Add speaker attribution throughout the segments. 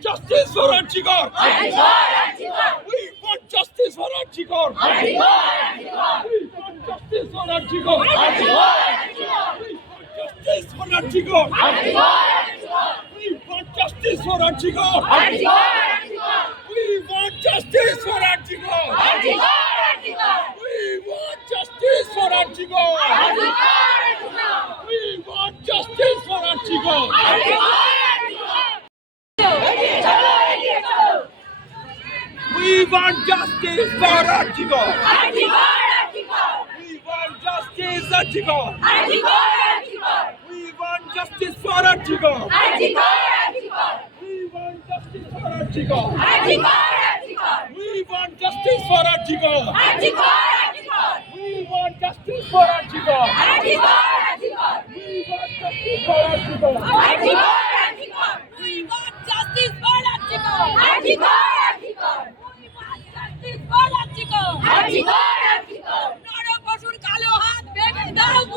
Speaker 1: justice for Antigone! Antigone! We want justice for Antigone! Antigone! We want justice for Antigone! Antigone! We want justice for Antigone! Antigone! We want justice for Antigone! Antigone! We want justice for Antigone! Antigone! We want justice for Antigone! want justice for Archibald. Archibald, Archibald. We want justice, Archibald. Archibald, Archibald. We want justice for Archibald. Archibald, Archibald. We want justice for Archibald. Archibald, Archibald. We want justice for
Speaker 2: Archibald. Archibald, Archibald. We want justice for Archibald. Archibald, Archibald. We want justice for Archibald. Archibald.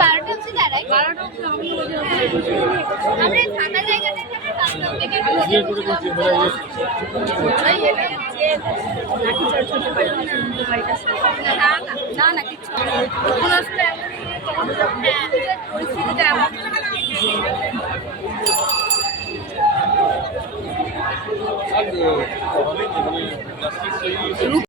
Speaker 3: বারোটা অবধি দাঁড়াই বারোটা অবধি আমরা ফাঁকা জায়গাটা থেকে না না কিছু পরিস্থিতিটা এমন
Speaker 1: Thank you.